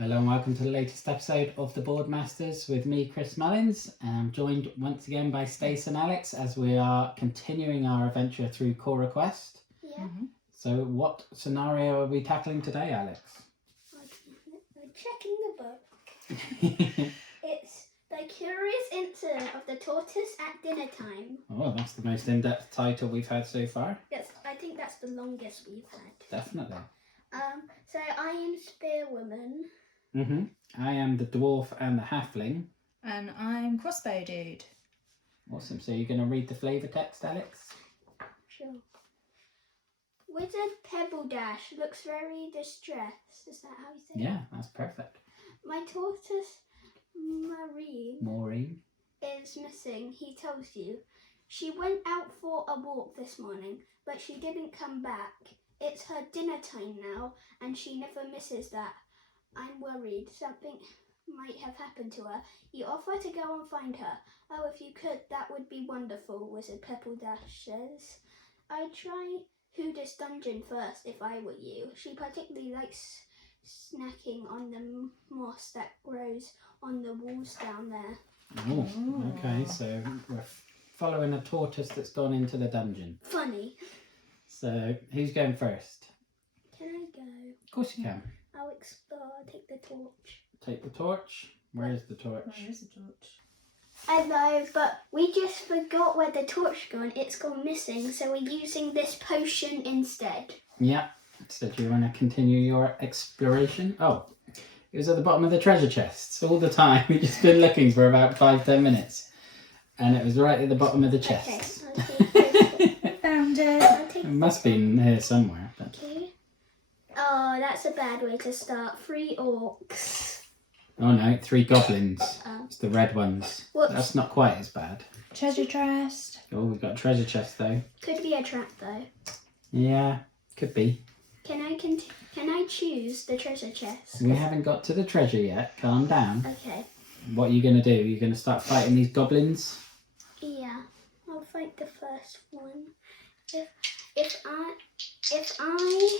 Hello and welcome to the latest episode of the Boardmasters with me, Chris Mullins. I'm joined once again by Stacey and Alex as we are continuing our adventure through CoraQuest. Yeah. So what scenario are we tackling today, Alex? I'm checking the book. It's The Curious Incident of the Tortoise at Dinnertime. Oh, that's the most in-depth title we've had so far. Yes, I think that's the longest we've had. Definitely. So I am Spearwoman. I am the dwarf and the halfling. And I'm Crossbow Dude. Awesome. So you're going to read the flavour text, Alex? Sure. Wizard Pebble Dash looks very distressed. Is that how you say it? Yeah, that's perfect. My tortoise, Maureen. is missing, he tells you. She went out for a walk this morning, but she didn't come back. It's her dinner time now, and she never misses that. I'm worried. Something might have happened to her. You offer to go and find her. Oh, if you could, that would be wonderful, Wizard Pebbledash says. I'd try Hoodez Dungeon first if I were you. She particularly likes snacking on the moss that grows on the walls down there. Oh, okay. So we're following a tortoise that's gone into the dungeon. Funny. So who's going first? Can I go? Of course you can. I'll explore. I'll take the torch. Take the torch. Where is the torch? Where is the torch? I know, but we just forgot where the torch gone. It's gone missing, so we're using this potion instead. Yeah. So do you want to continue your exploration? Oh, it was at the bottom of the treasure chests all the time. We've just been looking for about 5-10 minutes. And it was right at the bottom of the chest. Okay, Found it. It must be in here somewhere. But... Okay. Oh, that's a bad way to start. 3 orcs. Oh no, 3 goblins. Oh. It's the red ones. Whoops. That's not quite as bad. Treasure chest. Oh, we've got a treasure chest though. Could be a trap though. Yeah, could be. Can I choose the treasure chest? We haven't got to the treasure yet. Calm down. Okay. What are you going to do? You're going to start fighting these goblins? Yeah, I'll fight the first one. If I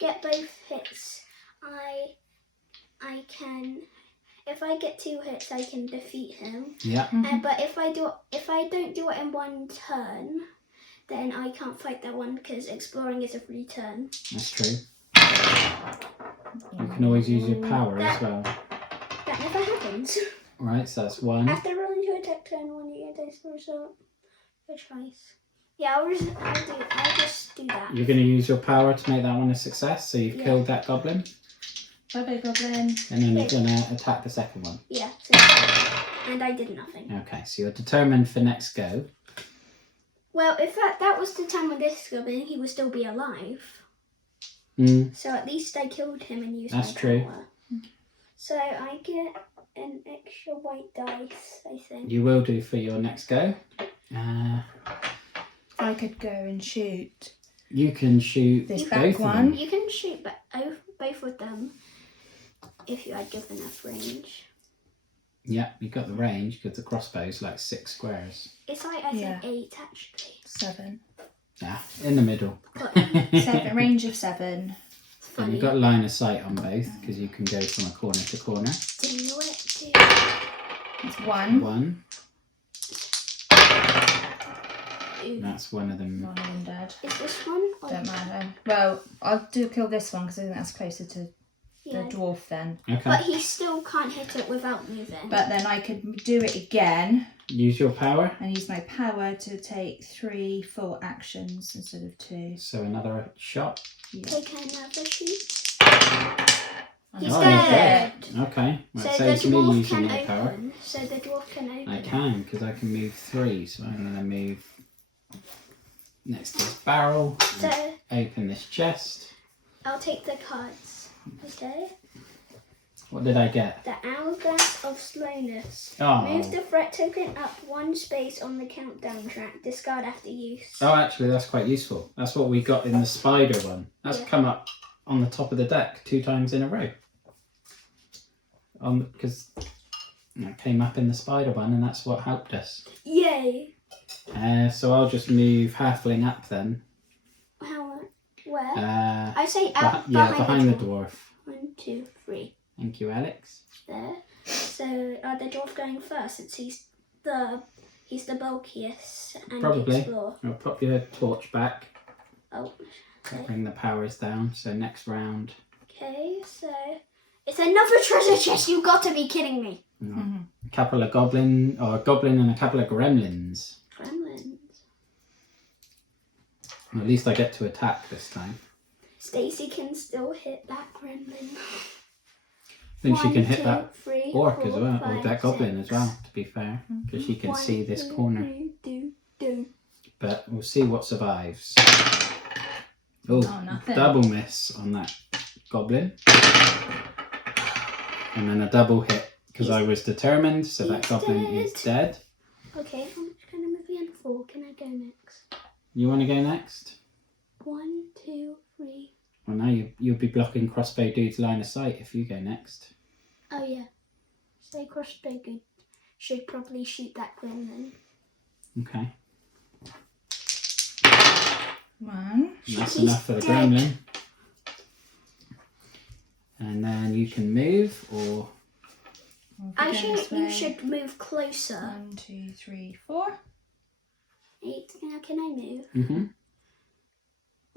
get both hits, I can. If I get 2 hits, I can defeat him. Yeah. But if I don't do it in one turn, then I can't fight that one because exploring is a free turn. That's true. You can always use your power as well. That never happens. Right, so that's 1. After rolling your attack turn 1, you get this result. Your choice. Yeah, I'll just do that. You're going to use your power to make that one a success, so you've killed that goblin. Bye-bye, goblin. And then you're going to attack the second one. Yeah, and I did nothing. Okay, so you're determined for next go. Well, if that was the time when this goblin, he would still be alive. So at least I killed him and used That's my true. power. So I get an extra white dice, I think. You will do for your next go. I could go and shoot You can shoot this both back of one. them. You can shoot both of them if you had given enough range. Yeah, you've got the range because the crossbow's like 6 squares. It's like, I think, Yeah. 8 actually. 7. Yeah, in the middle. But 7. Range of 7. And funny. you've got line of sight on both because you can go from a corner to corner. Didn't know it too. It's 1. 1. Ooh. That's one of them. One of them dead. Is this one? Or Don't matter. Well, I'll kill this one because I think that's closer to yeah. the dwarf then. Okay. But he still can't hit it without moving. But then I could do it again Use your power. and use my power to take 3 full actions instead of 2. So another shot. Yeah. Take another shoot. He's Oh, he's dead. dead. Okay. That So the saves me dwarf using can your power. open. So the dwarf can open. I can because I can move 3. So I'm going to move next to this barrel. So Open this chest. I'll take the cards. Okay. What did I get? The Hourglass of Slowness. Oh. Move the threat token up 1 space on the countdown track. Discard after use. Oh, actually, that's quite useful. That's what we got in the spider one. That's Yeah. come up on the top of the deck 2 times in a row. Because it came up in the spider one, and that's what helped us. Yay! So I'll just move halfling up then. How? Where? Uh, I say up behind the dwarf. dwarf. 1, 2, 3. Thank you, Alex. There. So the dwarf going first since he's the bulkiest and Probably. explore. I'll pop your torch back. Oh. Okay. Bring the powers down. So next round. Okay, so it's another treasure chest. You've got to be kidding me. A couple of a goblin and a couple of gremlins. Gremlins. Well, at least I get to attack this time. Stacey can still hit that gremlin. I think she can hit that 3, orc 4, as well, 5, or that goblin 6. as well, to be fair, because she can 1, see this 2, corner. 3, 2. But we'll see what survives. Oh, nothing. double miss on that goblin. And then a double hit, because I was determined, so that goblin is dead. Okay, how much can I move again? 4. Can I go next? You want to go next? 1, 2, 3. Well, now you'll be blocking Crossbow Dude's line of sight if you go next. Oh yeah. Say crossbow good. Should probably shoot that gremlin. Okay. 1. That's He's enough for the dead. gremlin. And then you can move, or You should move closer. 1, 2, 3, 4. 8. Now can I move? Mm-hmm.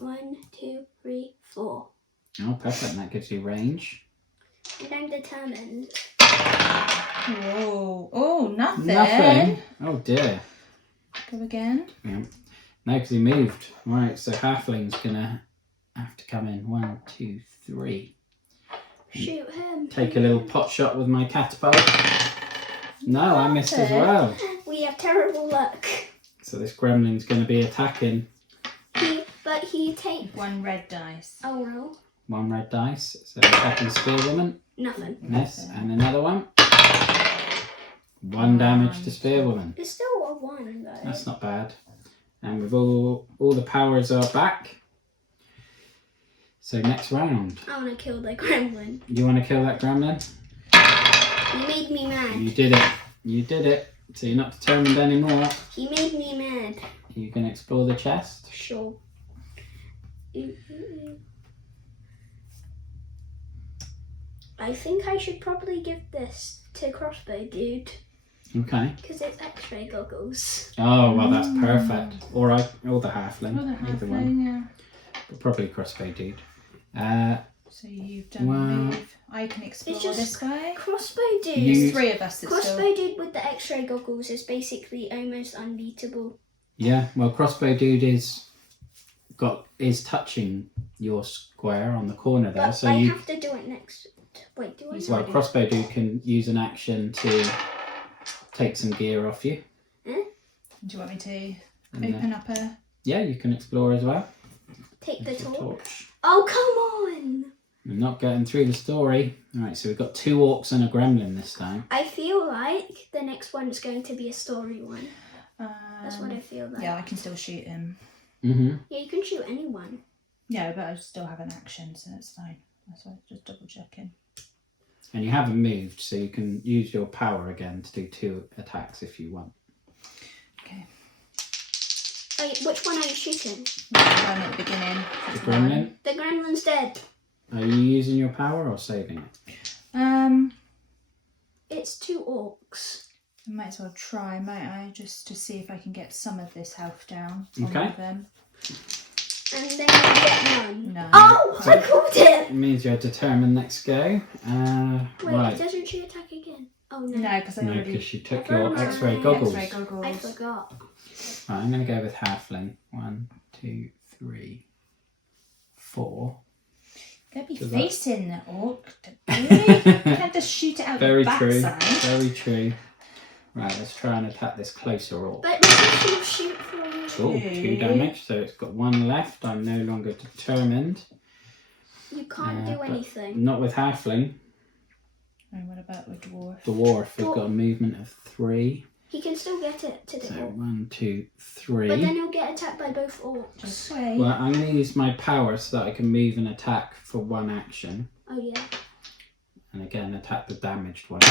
1, 2, 3, 4. Oh, perfect. And that gives you range. And I'm determined. Whoa. Oh, nothing. Nothing. Oh dear. Go again. Yeah. No, because he moved. Right, so Halfling's gonna have to come in. 1, 2, 3. Shoot him. Take a little pot shot with my catapult. No, I missed as well. We have terrible luck. So this gremlin's gonna be attacking. He takes 1 red dice. Oh no. 1 red dice. So attacking Spearwoman. Nothing. Miss. And another one. 1 damage to Spearwoman. It's still a 1 though. That's not bad. And with all the powers are back. So next round. I want to kill the gremlin. You want to kill that gremlin? He made me mad. You did it. You did it. So you're not determined anymore. He made me mad. You can explore the chest. Sure. I think I should probably give this to Crossbow Dude Okay. because it's X-ray goggles. Oh, well, that's perfect. Or the halfling. Oh, the Either one. halfling, yeah. But probably Crossbow Dude. So you've done Well, a move. I can explore just this guy. Crossbow Dude. You- There's 3 of us that Crossbow still... Dude with the X-ray goggles is basically almost unbeatable. Yeah, well, Crossbow Dude is touching your square on the corner there. But So I you... have to do it next. Wait, do I? He's Well, already- Crossbow Dude can use an action to take some gear off you. Do you want me to And, open up a... yeah, you can explore as well. Take the There's your torch. Oh, come on! We're not getting through the story. Alright, so we've got 2 orcs and a gremlin this time. I feel like the next one is going to be a story one. That's what I feel like. Yeah, I can still shoot him. Mm-hmm. Yeah, you can shoot anyone. Yeah, but I still have an action, so that's fine. That's why I'm just double checking. And you haven't moved, so you can use your power again to do 2 attacks if you want. Okay. Oh, which one are you shooting? One at the beginning. The That's gremlin? The gremlin's dead. Are you using your power or saving it? one. It's 2 orcs. I might as well try, might I? Just to see if I can get some of this health down on Okay. one of them. And then you get none. No. Oh, I called it! It means you're determined next go. Wait, Right. doesn't she attack again? Oh no. No, because I No, already... because she took Never your mind. X-ray goggles. X-ray goggles. I forgot. Right, I'm going to go with halfling. 1, 2, 3, 4. Don't be So facing the orc. You can't just shoot it out Very the true. backside. Very true. Right, let's try and attack this closer orc. But doesn't she shoot for you? Oh, 2 damage, so it's got 1 left. I'm no longer determined. You can't do but anything. Not with halfling. And what about the dwarf? Dwarf, we've got a movement of 3. He can still get it to the So orc. 1, 2, 3. But then he'll get attacked by both orcs. Just wait. Well, I'm going to use my power so that I can move and attack for 1 action. Oh yeah. And again, attack the damaged one.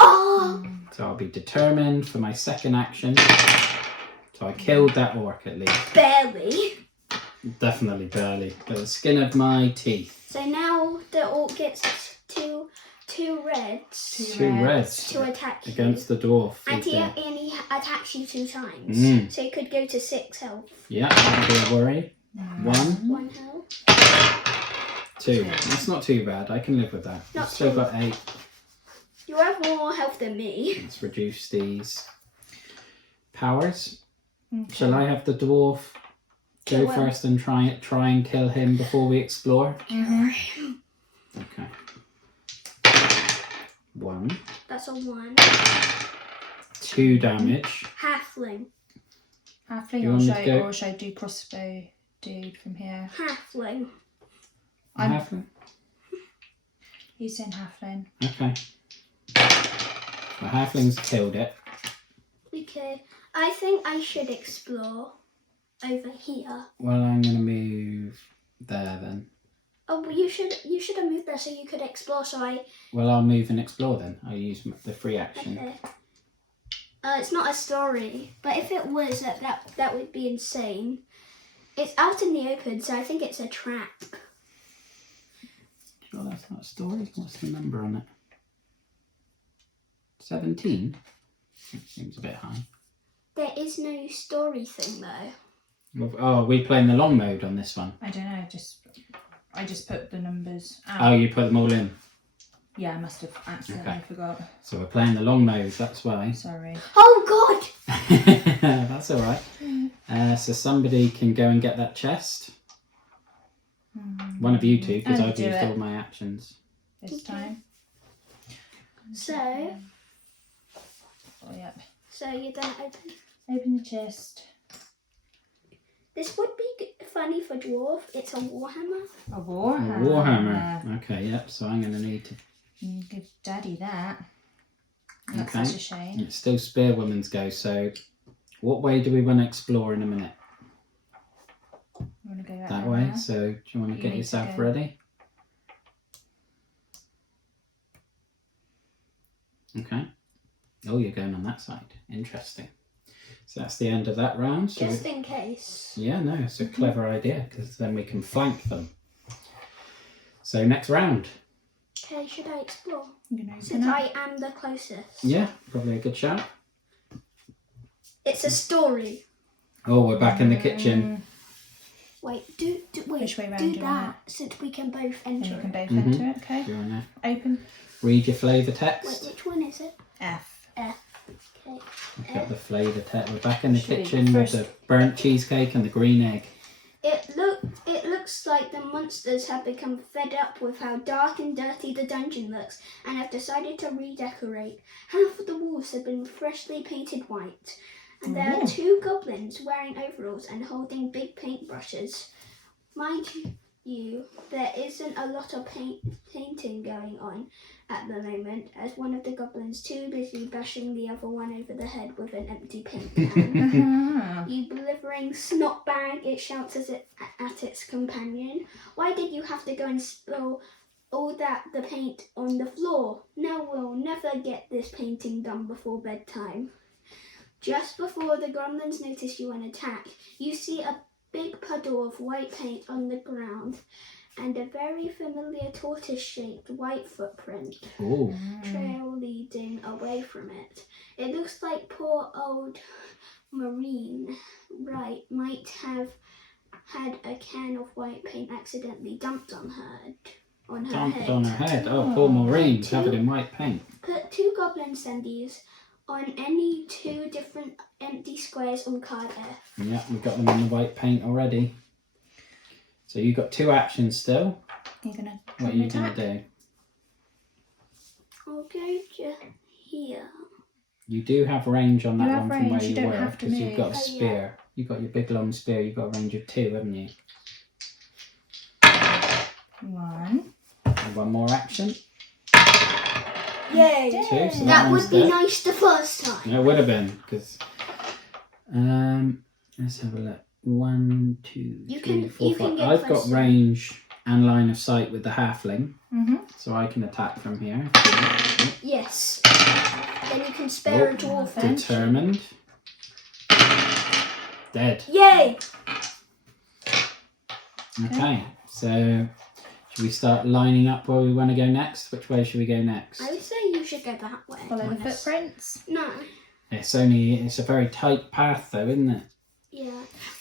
Oh! So I'll be determined for my 2nd action. So I killed that orc at least. Barely. Definitely barely. But the skin of my teeth. So now the orc gets 2 2 reds Two reds to attack you. against the dwarf. And he Okay. only attacks you 2 times. Mm. So he could go to 6 health. Yeah, that'll be a worry. 1, 1 health. 2. That's not too bad. I can live with that. Not I've still too- got 8. You have more health than me. Let's reduce these powers. Okay. Shall I have the dwarf go Kill him. first and try and kill him before we explore? Mhm. Okay. 1, That's a 1. 2 damage. Halfling. Halfling You or want me should, to go- or should I do crossbow dude from here? Halfling. I'm- Halfling? He's saying halfling. Okay. The halfling's killed it. Okay. I think I should explore over here. Well, I'm going to move there then. Oh, but you should have moved there so you could explore. So I. Well, I'll move and explore then. I'll use the free action. Okay. It's not a story, but if it was, that would be insane. It's out in the open, so I think it's a trap. Sure, that's not a story. What's the number on it? 17? That seems a bit high. There is no story thing though. Well, oh, are we playing the long mode on this one? I don't know. I just put the numbers out. Oh, you put them all in. Yeah, I must have accidentally Okay. forgot. So we're playing the long mode, that's why. Sorry. Oh God! That's alright. So somebody can go and get that chest. One of you two, because I'll I've do used it. all my actions. This Okay. time. So Oh, yep. you're gonna open. Open the chest. This would be funny for dwarf. It's a warhammer. A warhammer. Warhammer. Okay, yep. So I'm going to need to. You give Daddy that. That's Okay. such a shame. It's still Spearwoman's go. So, what way do we want to explore in a minute? You want to go That there way. now? So, do you want to You get need to yourself go. ready? Okay. Oh, you're going on that side. Interesting. So that's the end of that round. So Just in case. yeah, no, it's a clever idea because then we can flank them. So next round. Okay, should I explore? You can open Since it. I am the closest. Yeah, probably a good shout. It's a story. Oh, we're back in the kitchen. Wait, wait, Which way round do do you want that since we can both And enter you can it. both Mhm. enter it. Okay. Do you want to Open. read your flavour Wait, text? which one is it? F. Okay. We've got the flavour text. We're back in the Should we kitchen with first- the burnt cheesecake and the green egg. It looks like the monsters have become fed up with how dark and dirty the dungeon looks and have decided to redecorate. Half of the walls have been freshly painted white, and there Ooh. are 2 goblins wearing overalls and holding big paintbrushes. Mind you, there isn't a lot of painting going on at the moment, as one of the goblins too busy bashing the other one over the head with an empty paint can. Uh-huh. You blithering snot bag, it shouts at its companion. Why did you have to go and spill all the paint on the floor? Now we'll never get this painting done before bedtime. Just before the gremlins notice you and attack, you see a big puddle of white paint on the ground and a very familiar tortoise-shaped white footprint Oh, trail leading away from it. It looks like poor old Marine might have had a can of white paint accidentally dumped on her dumped head. on her head. Oh, poor Maureen, covered in white paint. Put 2 goblin sendies on any 2 different empty squares on card F. Yeah, we've got them in the white paint already. So you've got 2 actions still. You're gonna. What are you going to do? I'll go to here. You do have range on that You have one from where range, you you don't were have to because you've got a move. Oh, yeah. spear. You've got your big long spear. You've got a range of 2, haven't you? 1. And 1 more action. Yay! 2. So That one's would be dead. nice the first time. Yeah, it would have been because. Let's have a look. 1, 2, You 3, can- 4, you can 5. get I've got closer. range and line of sight with the halfling, Mm-hmm. so I can attack from here. Yes. Then you can spare Oh, a dwarf. then. Determined. Dead. Yay! Okay, so do you We start lining up where we want to go next. Which way should we go next? I would say you should go that way. Follow the footprints. No. It's a very tight path though, isn't it? Yeah.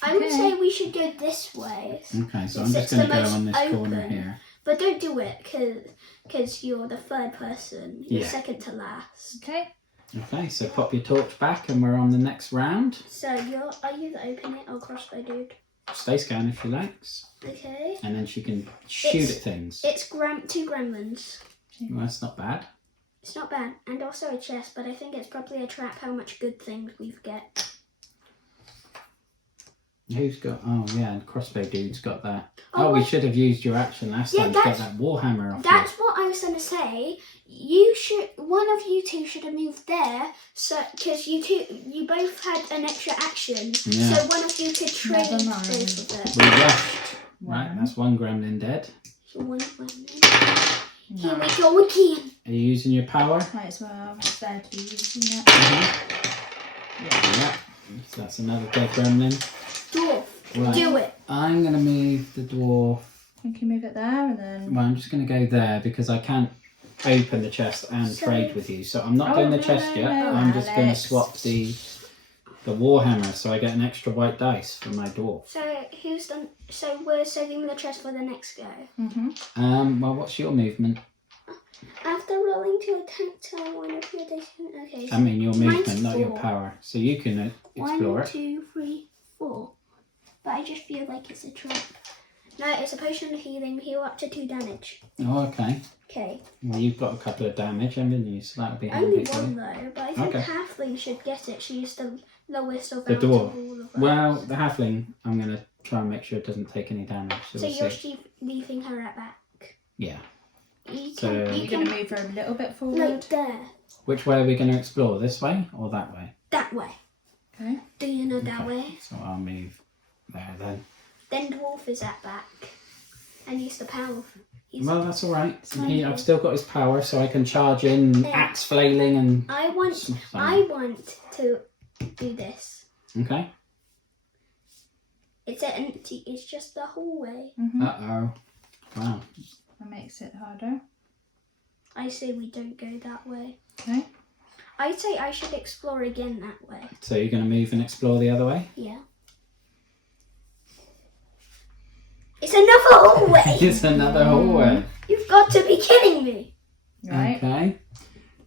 I would say we should go this way. Okay, so I'm just going to go on this corner here. But don't do it because you're the third person. You're second to last. Okay. Okay, so pop your torch back and we're on the next round. So are you the open it or crossbow dude? Stacey can if she likes. Okay. And then she can shoot at things. It's two gremlins. Well, that's not bad. It's not bad. And also a chest, but I think it's probably a trap how much good things we get. Who's got... Oh, yeah, and crossbow dude's got that. Oh, we should have used your action last time to get that warhammer off. That's what I was going to say. One of you two should have moved there, so because you both had an extra action. Yeah. So one of you could trade both of it. We rushed. Right, that's one gremlin dead. One gremlin. Here we go again. Are you using your power? Might as well. It's there to be using it. Yeah. So that's another dead gremlin. Dwarf. Right. Do it. I'm going to move the dwarf. You can move it there and then... Well, I'm just going to go there because I can't open the chest and trade with you. So I'm not doing the chest yet. I'm just going to swap the warhammer so I get an extra white dice for my dwarf. So who's done? So we're saving the chest for the next go. Well, what's your movement? After rolling to attack, tell one of your dice. Okay. I mean your movement, not your 4. power. So you can explore 1, 2, 3, 4. But I just feel like it's a trap. No, it's a potion of healing. Heal up to 2 damage. Oh, okay. Okay. Well, you've got a couple of damage, haven't you? So that'll be handy. Only one though, but I think Halfling should get it. She's the lowest of the dwarf. all of us. Well, the halfling, I'm going to try and make sure it doesn't take any damage. So we'll you're leaving her at back. Yeah. You're going to move her a little bit forward. Like there. Which way are we going to explore? This way or that way? That way. Okay. Do you know that way? So I'll move there then. Then dwarf is at back. And he's the power. Well, that's all right. I've still got his power, so I can charge in, axe flailing, and. I want to do this. Okay. It's empty. It's just the hallway. Uh-oh. Wow. That makes it harder. I say we don't go that way. Okay. I'd say I should explore again that way. So you're going to move and explore the other way? Yeah. It's another hallway! It's another hallway. You've got to be kidding me! Right. Okay.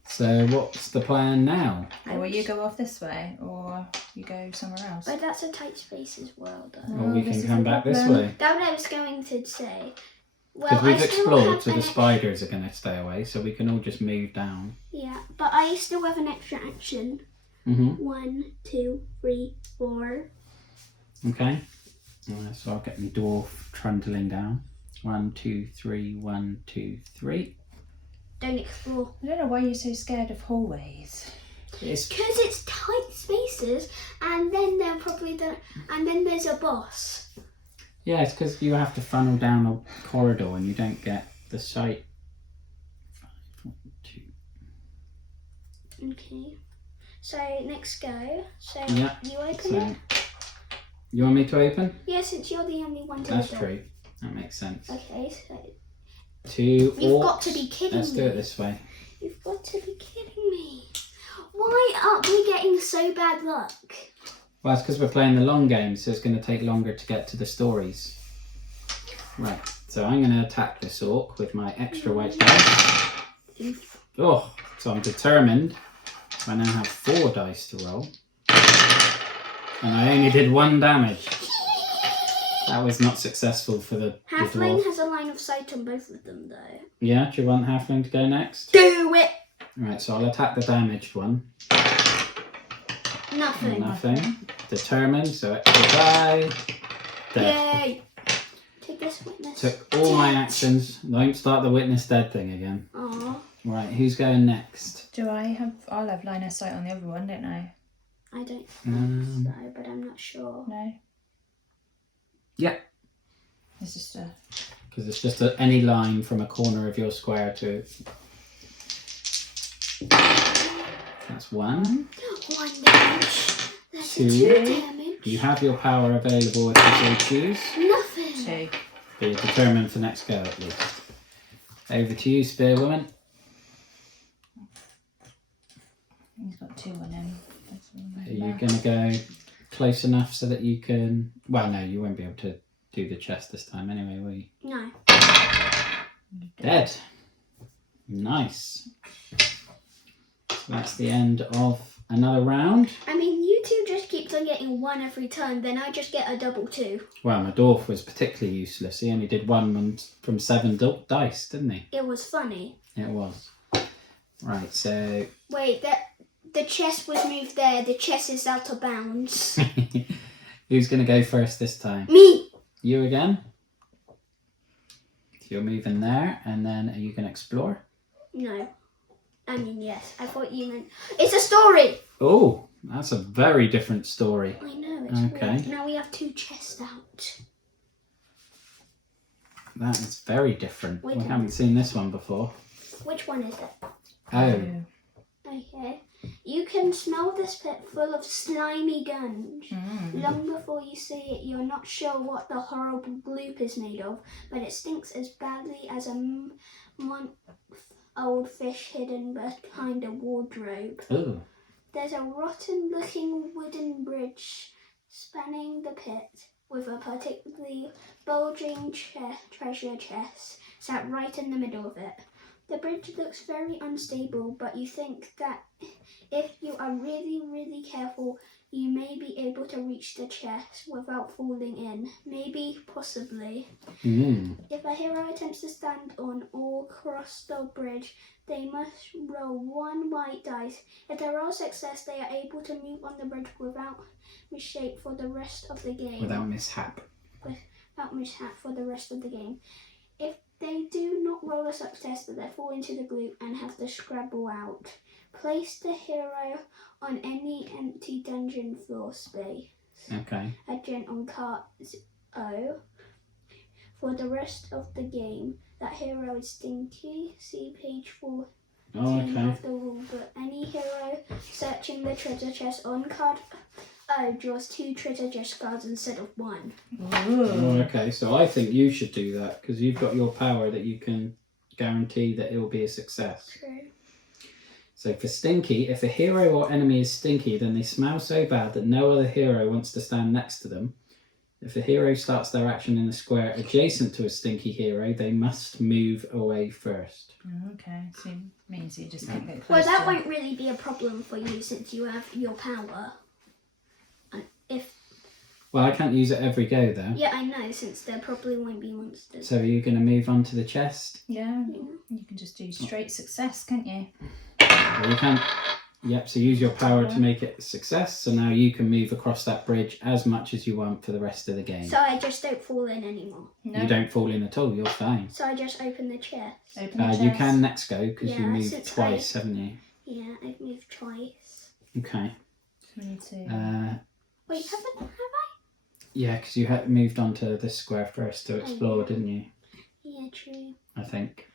So what's the plan now? Or you go off this way, or you go somewhere else. But that's a tight space as well, though. Or we can come back this way. That's what I was going to say. Because we've explored, so the spiders are going to stay away, so we can all just move down. Yeah, but I still have an extra action. 1, 2, 3, 4. Okay. So I'll get my dwarf trundling down. 1, 2, 3, 1, 2, 3. Don't explore. I don't know why you're so scared of hallways. It's because it's tight spaces, and then they're probably and then there's a boss. Yeah, it's because you have to funnel down a corridor and you don't get the sight. 5, 1, 2. Okay. So next go. So Yeah. you open it. You want me to open? Yeah, since you're the only one to That's open. true. That makes sense. Okay, so 2 you've orcs. got to be kidding Let's me. do it this way. You've got to be kidding me. Why are we getting so bad luck? Well, it's because we're playing the long game, so it's going to take longer to get to the stories. Right, so I'm going to attack this orc with my extra white dice. Oh, so I'm determined. I now have 4 dice to roll. And I only did 1 damage. That was not successful for the Halfling dwarf. has a line of sight on both of them, though. Yeah, do you want Halfling to go next? Do it! Right, so I'll attack the damaged one. Nothing. Nothing. Determined, so extra die. Dead. Yay! Take this witness. Took all my actions. Don't start the witness dead thing again. Aww. Right, who's going next? I'll have line of sight on the other one, don't I? I don't think so, but I'm not sure. No. Yeah. It's just a... Because it's just any line from a corner of your square to... That's 1. 1 damage. That's 2. 2 damage. You have your power available if you so choose. Nothing. 2. But you're determined for next go at least. Over to you, Spearwoman. He's got 2 on him. Are you going to go close enough so that you can... Well, no, you won't be able to do the chest this time anyway, will you? No. Dead. Nice. So that's the end of another round. I mean, you two just keep on getting 1 every turn, then I just get a double 2. Well, my dwarf was particularly useless. He only did 1 from 7 dice, didn't he? It was funny. It was. Right, so... Wait, the chest was moved there. The chest is out of bounds. Who's going to go first this time? Me! You again? So you're moving there, and then are you going to explore? No. I mean, yes. I thought you meant... It's a story! Oh, that's a very different story. I know, it's Okay. weird. Now we have 2 chests out. That is very different. Wait We a haven't minute. seen this one before. Which one is it? Oh, Okay. You can smell this pit full of slimy gunge. Long before you see it, you're not sure what the horrible gloop is made of, but it stinks as badly as a month-old fish hidden behind a wardrobe. ooh. There's a rotten-looking wooden bridge spanning the pit, with a particularly bulging treasure chest sat right in the middle of it. The bridge looks very unstable, but you think that if you are really, really careful, you may be able to reach the chest without falling in. Maybe, possibly. If a hero attempts to stand on or cross the bridge, they must roll 1 white dice. If they roll success, they are able to move on the bridge without mishap for the rest of the game. Without mishap. Without mishap for the rest of the game. If they do not roll a success, they fall into the gloop and have to scrabble out. Place the hero on any empty dungeon floor space. Okay. A gent on card O. For the rest of the game, that hero is Stinky. See page 14 of the rule book. Any hero searching the treasure chest on card O draws 2 treasure chest cards instead of 1. Oh, okay, so I think you should do that because you've got your power that you can guarantee that it will be a success. True. So for Stinky, if a hero or enemy is stinky, then they smell so bad that no other hero wants to stand next to them. If a hero starts their action in a square adjacent to a stinky hero, they must move away first. Okay, so it means you just can't get Well, close. that won't really be a problem for you since you have your power. Well, I can't use it every go though. Yeah, I know, since there probably won't be monsters. So are you going to move on to the chest? Yeah, you can just do straight success, can't you? Well, you can't. Yep, so use your power to make it a success. So now you can move across that bridge as much as you want for the rest of the game. So I just don't fall in anymore. No. You don't fall in at all, you're fine. So I just open the chest. Open the chest. You can next go because you Yeah, moved since twice, haven't you? Yeah, I've moved twice. Okay. We need to. Wait, have I? Yeah, because you had moved on to this square first to explore, didn't you? Yeah, true. I think.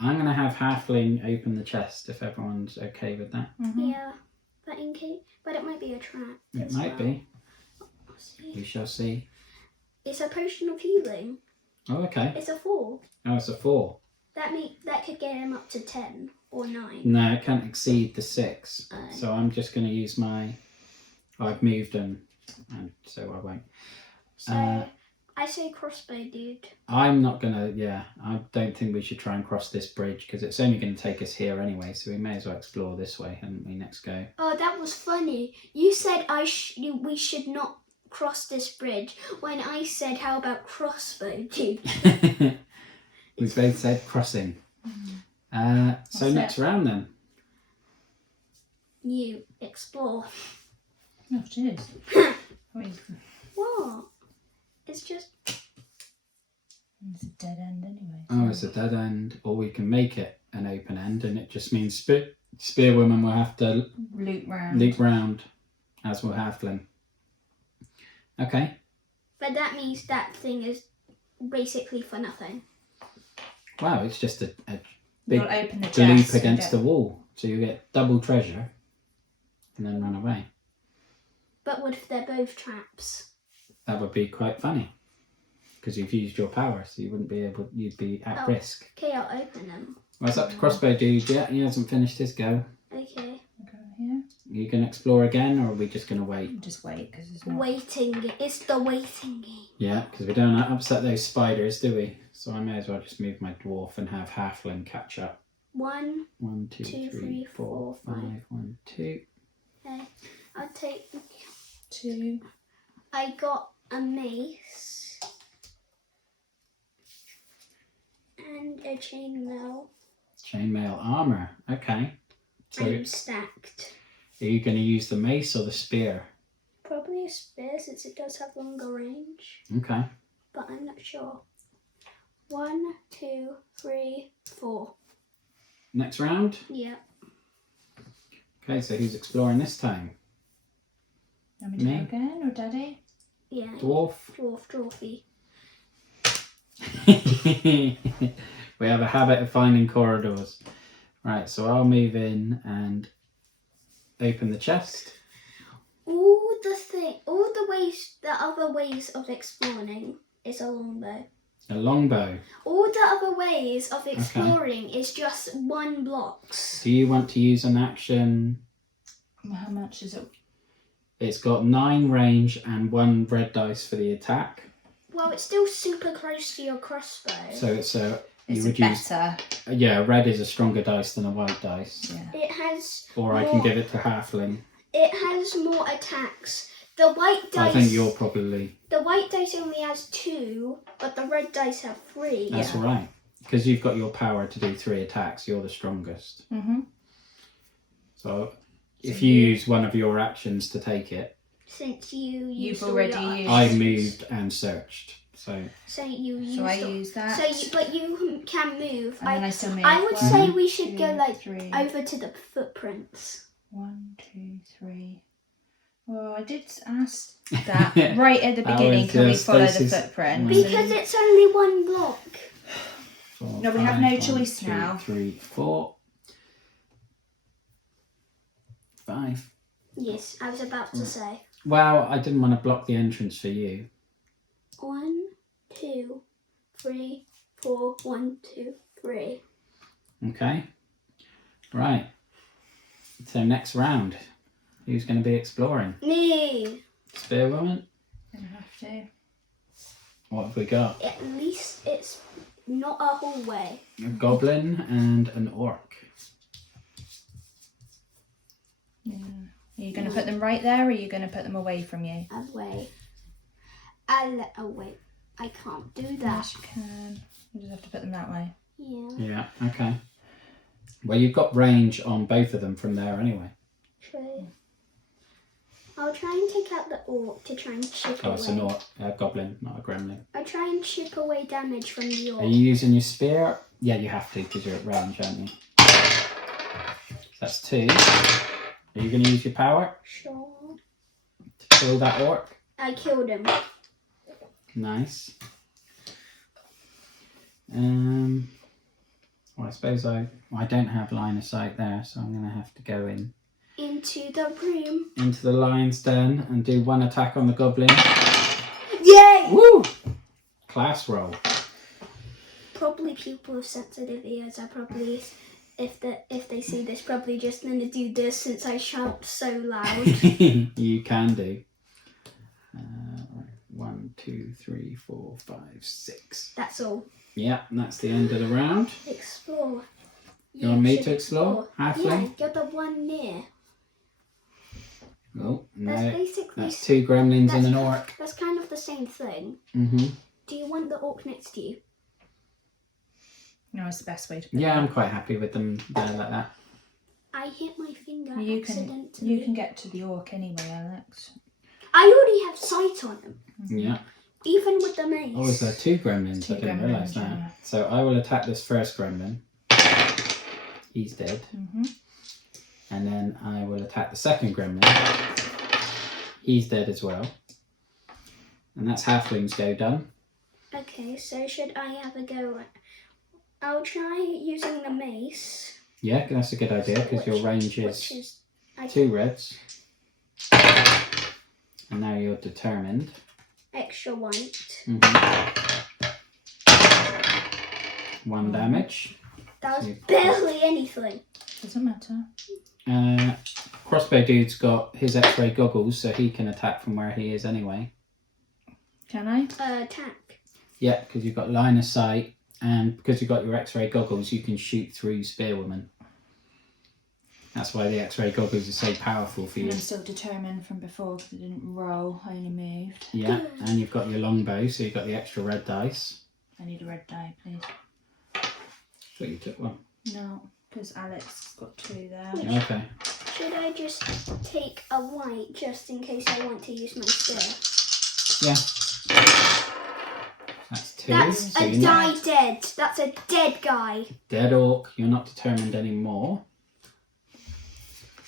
I'm going to have Halfling open the chest if everyone's okay with that. Yeah, but but it might be a trap. It as might well. be. We'll see. We shall see. It's a potion of healing. Oh, okay. It's a 4. Oh, it's a 4. That could get him up to 10 or 9. No, it can't exceed the 6. Oh. So I'm just going to use my... I've moved and so I won't. So I say crossbow, dude. I'm not going to... Yeah, I don't think we should try and cross this bridge because it's only going to take us here anyway. So we may as well explore this way, hadn't we, next go? Oh, that was funny. You said we should not cross this bridge when I said, how about crossbow, dude? We both said crossing. So next round then. You explore. Oh, cheers. What? It's just... It's a dead end anyway. Oh, it's a dead end, or we can make it an open end, and it just means Spearwoman will have to Loop round. loop round, as will Halfling. Okay. But that means that thing is basically for nothing. Wow, it's just a big You'll open the gloop chest and against get- the wall, so you get double treasure, and then run away. But what if they're both traps? That would be quite funny. because you've used your power, so you wouldn't be able. You'd be at risk. Okay, I'll open them. Well, it's up to Crossbow Dude yet. He hasn't finished his go. Okay. Go here. Are you going to explore again, or are we just going to wait? Just wait because it's not. Waiting. It's the waiting game. Yeah, because we don't want to upset those spiders, do we? So I may as well just move my dwarf and have Halfling catch up. 1, 1, 2, 2, 3, 3, 4, 4, 5. 5. 1, 2. Okay. I'll take. 2. I got a mace and a chainmail. Chainmail armor. Okay. So I'm stacked. are you going to use the mace or the spear? Probably a spear since it does have longer range, Okay. but I'm not sure. 1, 2, 3, 4. Next round. Yeah. Okay, so who's exploring this time? Want me to Me? go again or Daddy? Yeah. Dwarf. Dwarfy. We have a habit of finding corridors. Right, so I'll move in and open the chest. The other ways of exploring is a longbow. A longbow. All the other ways of exploring is just 1 blocks. Do you want to use an action? Well, how much is it? It's got 9 range and 1 red dice for the attack. Well, it's still super close to your crossbow. So it's you It's would use. better. Yeah, red is a stronger dice than a white dice. Yeah. It has. Or I can give it to Halfling. It has more attacks. The white dice. I think you're probably. The white dice only has 2, but the red dice have 3. That's right. Because you've got your power to do 3 attacks, you're the strongest. So if you use one of your actions to take it. Since you've You've already used. I moved and searched. So you used. So I use that. But you can move. And then I still move. I would 1, say we should 2, go like 3. over to the footprints. 1, 2, 3. Well, I did ask that right at the That beginning. was, Can we follow the Stacey's- footprint? Because it's only 1 block. 4, No, we have 5, no 1, choice 2, now. 3, 4. 5. Yes, I was about to say. Well, I didn't want to block the entrance for you. 1, 2, 3, 4. 1, 2, 3. Okay. Right. So next round. Who's going to be exploring? Me. Spearwoman? Gonna have to. What have we got? At least it's not a hallway. A goblin and an orc. Yeah. Are you going to put them right there, or are you going to put them away from you? Away. Away. I can't do that. Yes, you can. You just have to put them that way. Yeah. Yeah, okay. Well, you've got range on both of them from there anyway. True. I'll try and take out the orc to try and chip Oh, away. it's an orc, a goblin, not a gremlin. I'll try and chip away damage from the orc. Are you using your spear? Yeah, you have to because you're at range, aren't you? That's 2. Are you going to use your power Sure. to kill that orc? I killed him. Nice. Well, I suppose I don't have line of sight there, so I'm going to have to go Into the room. into the lion's den and do 1 attack on the goblin. Yay! Woo! Class roll. Probably people with sensitive ears are probably, if they see this, probably just going to do this since I shout so loud. You can do. 1, 2, 3, 4, 5, 6. That's all. Yeah, and that's the end of the round. Explore. You want me should to explore? Yeah, Halfling? you're the one near. Oh, That's no. basically. That's 2 gremlins and an orc. That's kind of the same thing. Mm-hmm. Do you want the orc next to you? No, it's the best way to put Yeah, them. I'm quite happy with them there like that. I hit my finger You accidentally. can get to the orc anyway, Alex. I already have sight on him, Yeah. even with the mace. Oh, is there 2 gremlins? 2 I didn't gremlins, realise that. yeah. So I will attack this first gremlin. He's dead. Mm-hmm. And then I will attack the second gremlin. He's dead as well. And that's halfling's go done. Okay, so should I have a go? I'll try using the mace. Yeah, that's a good idea because your range Which is is 2 reds. And now you're determined. extra white. One damage. That was barely anything. Doesn't matter. Crossbow dude's got his X-ray goggles, so he can attack from where he is anyway. Can I? Attack. Yeah, because you've got line of sight, and because you've got your X-ray goggles, you can shoot through Spearwoman. That's why the X-ray goggles are so powerful for you. I'm still determined from before because I didn't roll, I only moved. Yeah, and you've got your longbow, so you've got the extra red dice. I need a red die, please. I thought you took one. No, because Alex got 2 there. Okay. Should I just take a white just in case I want to use my spear? Yeah. That's 2. That's so a you're die not dead. That's a dead guy. dead orc. You're not determined anymore.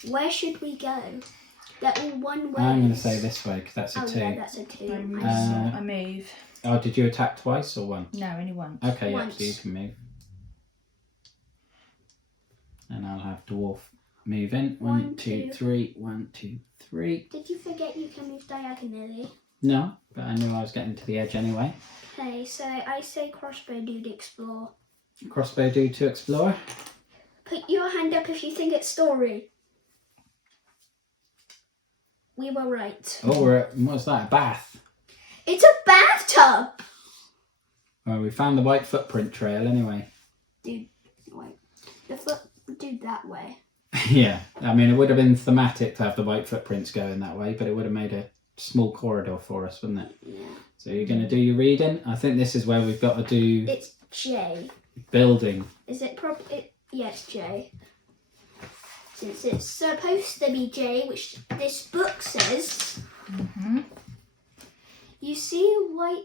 Where should we go? They're all one way. I'm going to say this way because that's a 2. Yeah, that's a 2. I move. Oh, did you attack twice or one? No, only once. Okay, yeah, Once. so you can move. And I'll have dwarf move in. 1, 2, 3. 1, 2, 3. Did you forget you can move diagonally? No, but I knew I was getting to the edge anyway. Okay, so I say crossbow dude explore. Crossbow dude to explore. Put your hand up if you think it's story. We were right. Oh, we're at, what's that? A bath. It's a bathtub! Well, we found the white footprint trail anyway. Dude, wait. The foot dude that way. Yeah, I mean, it would have been thematic to have the white footprints going that way, but it would have made a small corridor for us, wouldn't it? Yeah. So you're going to do your reading. I think this is where we've got to do It's J. building. Is it yeah, it's J. Since it's supposed to be J, which this book says. You see white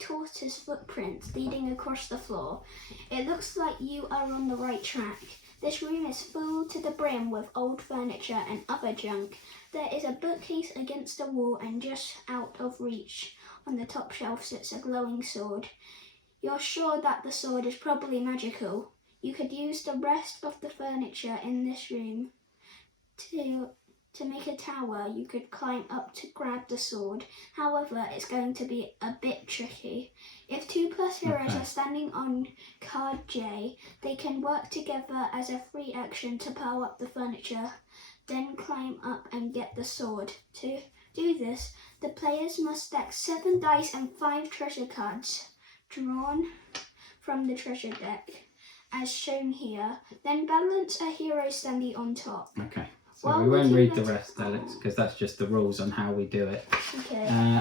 tortoise footprints leading across the floor. It looks like you are on the right track. This room is full to the brim with old furniture and other junk. There is a bookcase against the wall, and just out of reach on the top shelf sits a glowing sword. You're sure that the sword is probably magical. You could use the rest of the furniture in this room to make a tower. You could climb up to grab the sword. However, it's going to be a bit tricky. If 2+ heroes are standing on card J, they can work together as a free action to power up the furniture, then climb up and get the sword. To do this, the players must stack 7 dice and 5 treasure cards drawn from the treasure deck, as shown here. Then balance a hero standing on top. Okay. So Well, we won't we read can the rest, Alex, because that's just the rules on how we do it. Okay.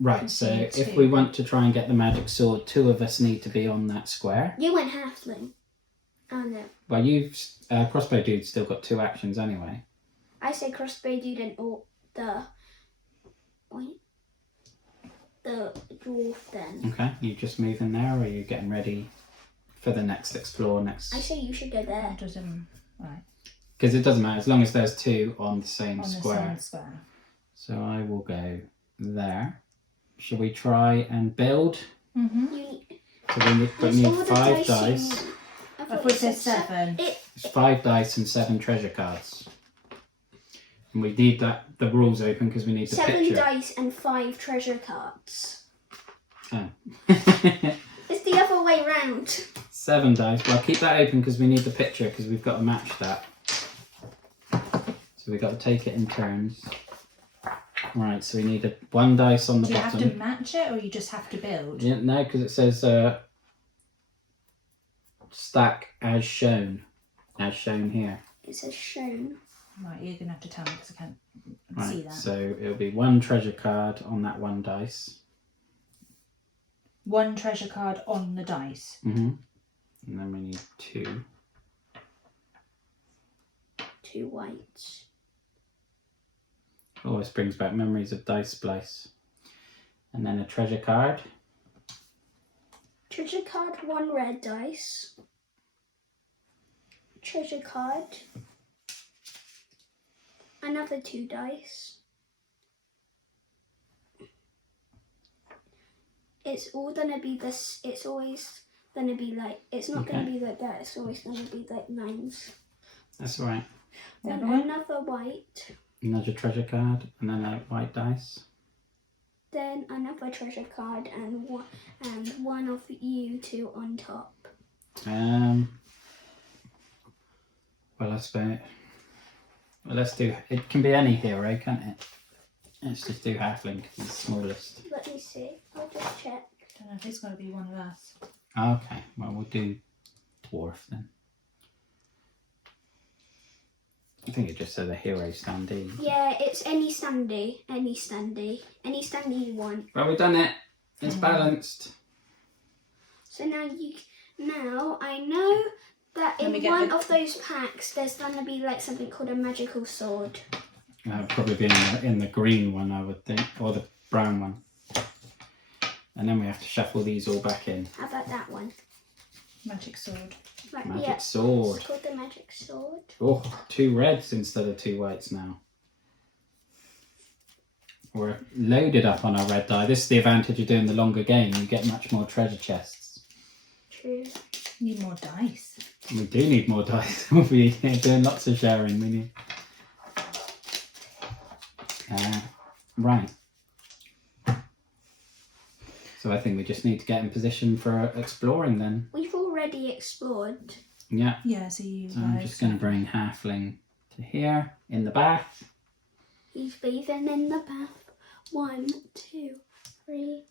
Right, so need if 2. we want to try and get the magic sword, 2 of us need to be on that square. You went halfling. Oh no. Well, you've crossbow dude's still got 2 actions anyway. I say crossbow dude and the dwarf then. Okay, you just moving there, or are you getting ready for the next explore next? I say you should go there. Right. Because it doesn't matter as long as there's 2 on the same On square. the same square. So I will go there. Shall we try and build? You So we use need all the 5 dice you dice. need. I thought it said 7. It's 5 dice and 7 treasure cards. And we need the rules open because we need the 7 picture. dice and 5 treasure cards. Oh. It's the other way round. 7 dice. Well, keep that open because we need the picture because we've got to match that. So we've got to take it in turns. Right, so we need 1 dice on the Do you bottom. have to match it, or you just have to build? Yeah, no, because it says stack as shown. As shown here. It says shown. Right, you're going to have to tell me because I can't see Right, that. so it'll be 1 treasure card on that 1 dice. 1 treasure card on the dice. And then we need 2. 2 whites. Always brings back memories of Dice Splice. And then a treasure card. Treasure card, 1 red dice. Treasure card. Another 2 dice. It's all gonna be this. It's always gonna be like. It's not gonna be like that. It's always gonna be like 9s. That's right. Then another white. Another treasure card. And then a white dice. then another treasure card, and one of you two on top. Well, I suppose. Well, let's do. It can be any hero, can't it? Let's just do halfling because he's smallest. Let me see. I'll just check. I don't know if it's going to be one of us. Okay. Well, we'll do dwarf then. I think it just said a hero standee. Yeah, it's any standee you want. Well, we've done it. It's balanced. So now I know that Let me in get one the- of those packs there's gonna be like something called a magical sword. Probably be in the green one, I would think, or the brown one. And then we have to shuffle these all back in. How about that one? Magic sword. Right, Magic yeah. sword. It's called the magic sword. Oh, 2 reds instead of 2 whites now. We're loaded up on our red die. This is the advantage of doing the longer game. You get much more treasure chests. True. Need more dice. We do need more dice. We'll be doing lots of sharing. We need. Right. So I think we just need to get in position for exploring then. We've already explored. Yeah. Yeah, so you So I'm just going to bring halfling to here in the bath. He's bathing in the bath. 1, 2, 3,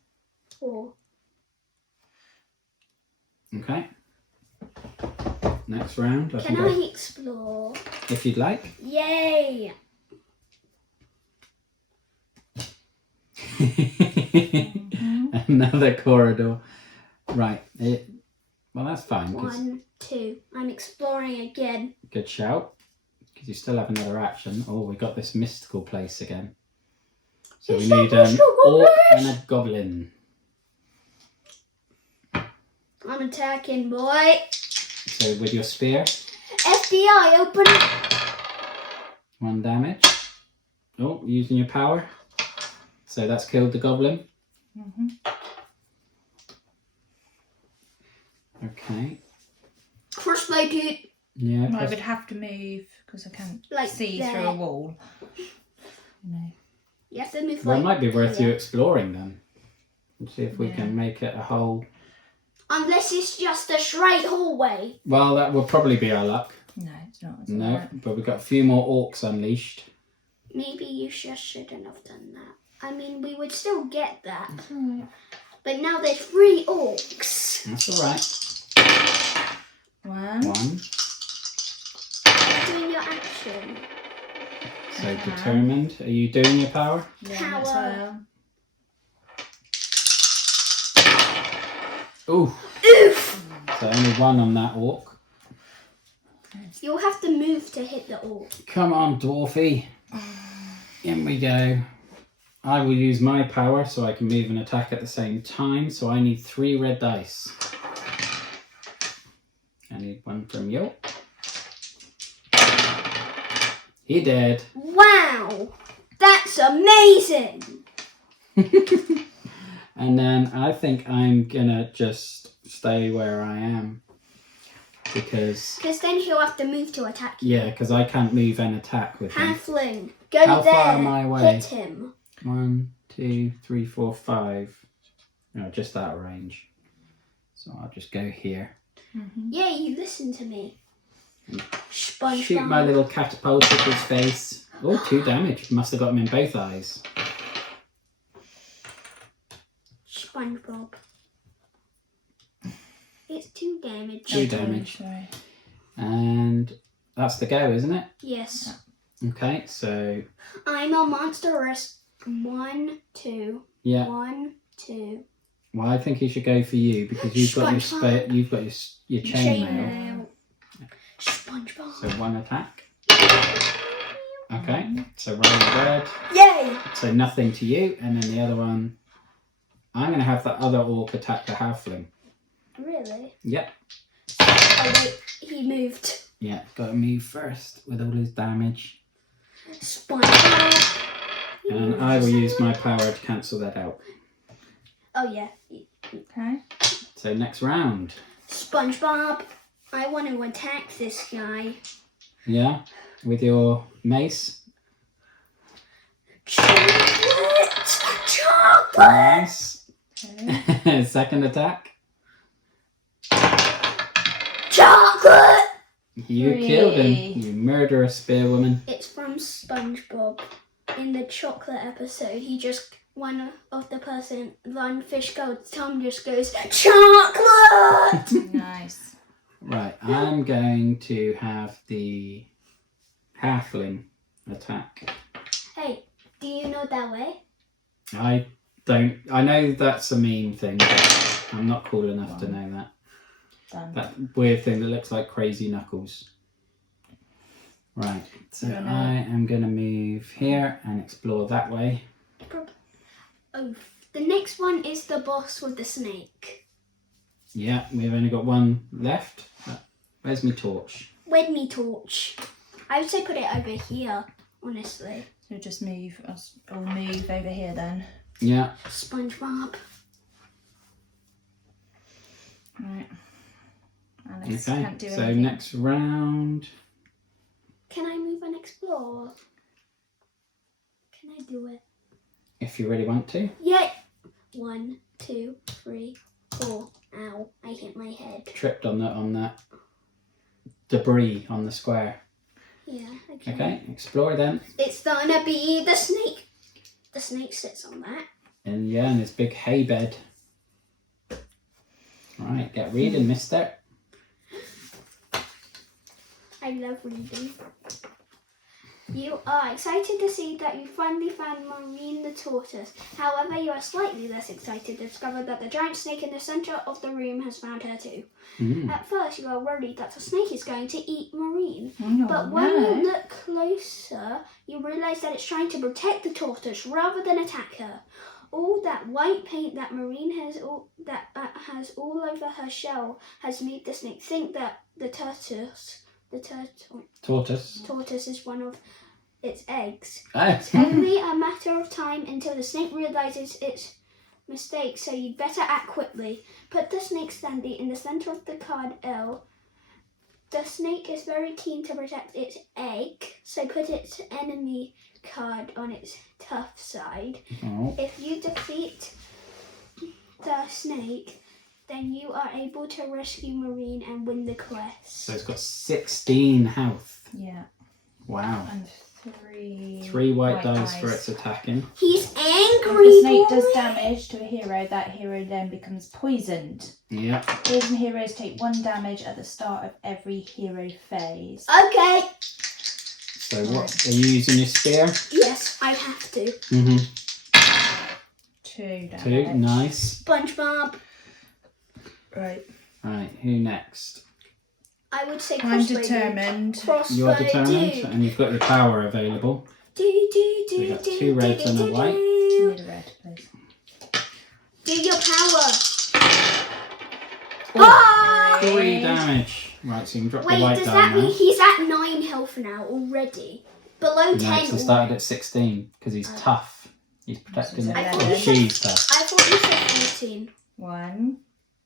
4. Okay. Next round. Can I explore? If you'd like. Yay! Another corridor. Right. Well, that's fine. 1, 2. I'm exploring again. Good shout. Because you still have another action. Oh, we got this mystical place again. So we It's need a an mystical orc place. and a goblin. I'm attacking, boy. So with your spear, FBI, open it. 1 damage. Oh, using your power. So that's killed the goblin. Mm-hmm. Okay. Crush my dude. Yeah. Well, I would have to move because I can't Like see there. through a wall. No. You have to move Well, it like might be worth you here. exploring then. And see if we Yeah. can make it a whole. Unless it's just a straight hallway. Well, that will probably be our luck. No, it's not. It's No, alright. but we've got a few more orcs unleashed. Maybe you just shouldn't have done that. I mean, we would still get that. It's alright. But now there's 3 orcs. That's all right. 1. 1. Doing your action. So Uh-huh. determined. Are you doing your power? Yeah, as Power. well. Ooh. Oof! So only 1 on that orc. You'll have to move to hit the orc. Come on, dwarfy. In we go. I will use my power so I can move and attack at the same time. So I need 3 red dice. I need 1 from you. He did. Wow! That's amazing! And then I think I'm gonna just stay where I am. Because, Because then he'll have to move to attack you. yeah, because I can't move and attack with him. Halfling, go How there. far am I away? Hit him. 1, 2, 3, 4, 5. No, just out of range. So I'll just go here. Mm-hmm. Yeah, you listen to me. SpongeBob. Shoot my little catapult at his face. Oh, 2 damage. Must have got him in both eyes. SpongeBob. It's 2 damage. 2 damage. Sorry. And that's the go, isn't it? Yes. Okay, so I'm a monstrous. 1, 2. yeah. 1, 2. Well, I think he should go for you because you've got your SpongeBob. you've got your chainmail. SpongeBob. So 1 attack. Okay, so roll the red. Yay! So nothing to you, and then the other one. I'm going to have that other orc attack the halfling. Really? Yep. Oh wait, he moved. Yeah, got to move first with all his damage. SpongeBob. And I will use my power to cancel that out. Oh yeah. Okay. So next round. SpongeBob. I want to attack this guy. Yeah, with your mace. Chocolate! Nice. Okay. Second attack. Chocolate! You Three. killed him. You murderous spearwoman. It's from SpongeBob. In the chocolate episode, one of the fish goes, Tom just goes, chocolate! Nice. Right, I'm going to have the halfling attack. Hey, do you know that way? I know that's a meme thing, but I'm not cool enough to know that. Done. That weird thing that looks like Crazy Knuckles. Right, so Yeah, no. I am going to move here and explore that way. Oh, the next one is the boss with the snake. Yeah, we've only got one left. Where's my torch? Where'd me torch? I would say put it over here, honestly. So just move. I'll move over here then. Yeah. SpongeBob. Right. Alex Okay, can't do so anything. next round. Can I move and explore? Can I do it? If you really want to. Yeah. 1, 2, 3, 4. Ow! I hit my head. Tripped on that debris on the square. Yeah. Okay. Okay, explore then. It's gonna be the snake. The snake sits on that. And yeah, and this big hay bed. Alright, get reading, mister. I love reading. You are excited to see that you finally found Maureen the tortoise. However, you are slightly less excited to discover that the giant snake in the centre of the room has found her too. At first, you are worried that the snake is going to eat Maureen. Oh, But when you look closer, you realise that it's trying to protect the tortoise rather than attack her. All that white paint that Maureen has all over her shell has made the snake think that the tortoise is one of its eggs. It's only a matter of time until the snake realizes its mistake, so you'd better act quickly. Put the snake standing in the center of the card L. The snake is very keen to protect its egg, so put its enemy card on its tough side. Oh. If you defeat the snake, then you are able to rescue Maureen and win the quest. So it's got 16 health. Yeah. Wow. And 3 white dice for its attacking. He's If angry. the snake boy. does damage to a hero, that hero then becomes poisoned. Yeah. Poison heroes take 1 damage at the start of every hero phase. Okay. So what? Are you using your spear? Yes, I have to. 2 damage. 2. Nice. SpongeBob. Right. Right, who next? I would say I'm crossbow. determined. Crossbow. You're determined, dude. and you've got your power available. We got 2 reds and a white. Need a red, please. Do your power. Oh, Ah! 3 damage. Right, so you can drop the Wait, white does die that now. mean he's at 9 health now already? Below No, 10. he started at 16 because he's tough. He's protecting it. I thought Or you said- she's tough. I thought you said 14. 1.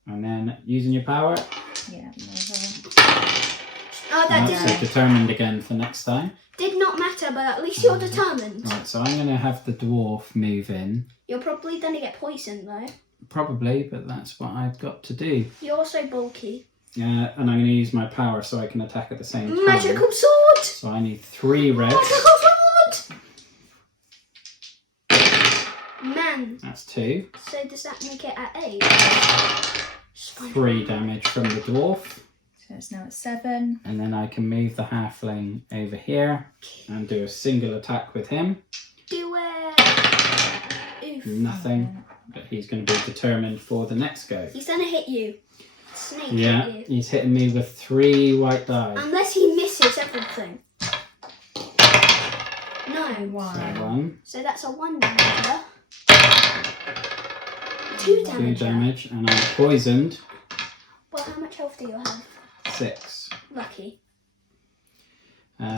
And then using your power. Yeah. Another. Oh, that Right, so didn't, determined again for next time. did not matter, but at least you're determined. Right, so I'm going to have the dwarf move in. You're probably going to get poisoned though. Probably, but that's what I've got to do. You're also bulky. And I'm going to use my power so I can attack at the same time. Magical sword! So I need 3 reds. Magical sword! Man, That's 2. so does that make it at 8? 3 damage from the dwarf. So it's now at 7. And then I can move the halfling over here and do a single attack with him. Do it! Oof. Nothing. But he's going to be determined for the next go. He's going to hit you. Snake Yeah, hit you. he's hitting me with 3 white die. Unless he misses everything. No. 1. So 1, So that's a 1 damager. 2 2 damage. damage, and I'm poisoned. Well, how much health do you have? 6. Lucky.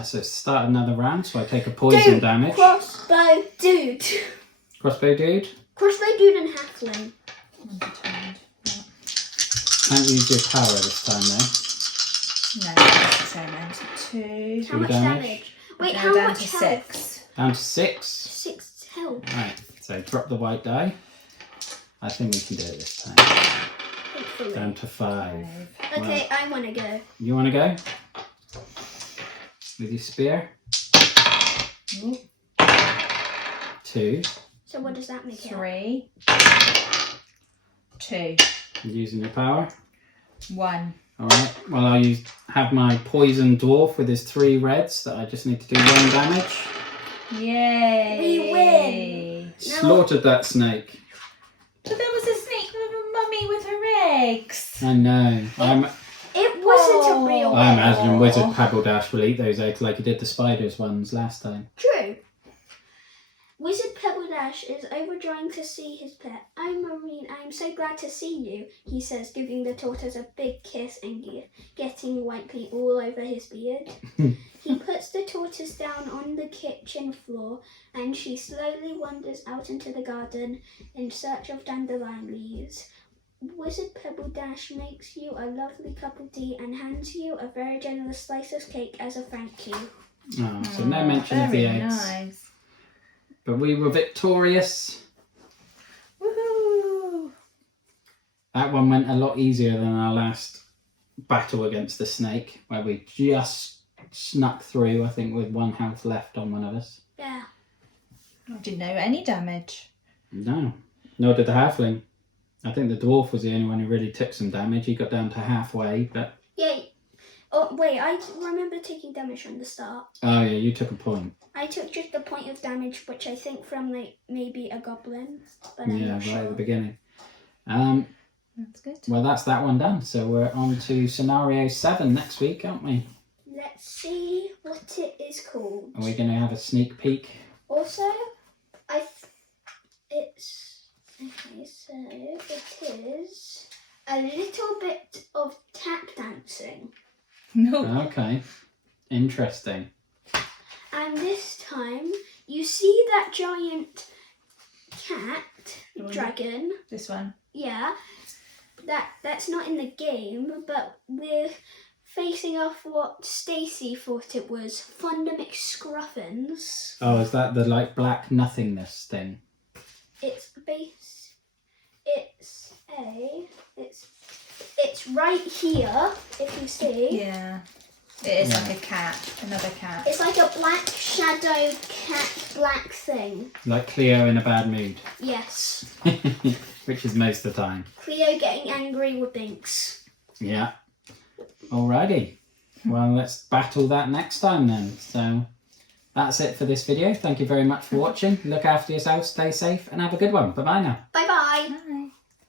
So start another round, so I take a poison Dude, damage. Crossbow dude. Crossbow dude. Crossbow dude and halfling. I'm determined. Yeah. Can't use your power this time though. No, that's determined. 2. How 2 much damage. damage? Wait, Now how down much to health? 6. Down to 6. 6 health. Right, so drop the white die. I think we can do it this time. Hopefully. Down to 5. Okay, I want to go. You want to go? With your spear? Ooh. 2. So what does that make it? 3. 2. Using your power. 1. Alright, well I'll have my poison dwarf with his 3 reds that I just need to do 1 damage. Yay! We win! Slaughtered that snake. But there was a snake with a mummy with her eggs. I know. It wasn't a real I egg. imagine Wizard Pebbledash will eat those eggs like he did the spiders ones last time. True. Wizard Pebbledash is overjoyed to see his pet. I'm Marine. I'm so glad to see you, he says, giving the tortoise a big kiss and getting white paint all over his beard. He puts the tortoise down on the kitchen floor and she slowly wanders out into the garden in search of dandelion leaves. Wizard Pebbledash makes you a lovely cup of tea and hands you a very generous slice of cake as a thank you. Oh, so no mention of the eggs. Nice. But we were victorious. Woohoo! That one went a lot easier than our last battle against the snake, where we just snuck through, I think, with 1 health left on one of us. Yeah. I didn't know any damage. No, nor did the halfling. I think the dwarf was the only one who really took some damage. He got down to halfway, but... Yeah. Oh, wait, I remember taking damage from the start. Oh yeah, you took a point. I took just the point of damage, which I think from like maybe a goblin. But I'm Yeah, not right sure. at the beginning. That's good. Well, that's that one done. So we're on to scenario 7 next week, aren't we? Let's see what it is called. Are we going to have a sneak peek? Also, it's okay. So it is a little bit of tap dancing, No. Okay, interesting. and this time you see that giant cat dragon. This one. Yeah, that's not in the game, but we're facing off what Stacey thought it was, Fundamic Scruffins. Oh, is that the like black nothingness thing? It's right here, if you see. Yeah. It is Yeah. like a cat. Another cat. It's like a black shadow cat black thing. Like Cleo in a bad mood, Yes. which is most of the time. Cleo getting angry with Binks. Yeah. Alrighty. Well, let's battle that next time then. So that's it for this video. Thank you very much for watching. Look after yourself, stay safe, and have a good one. Bye bye now. Bye bye. Bye.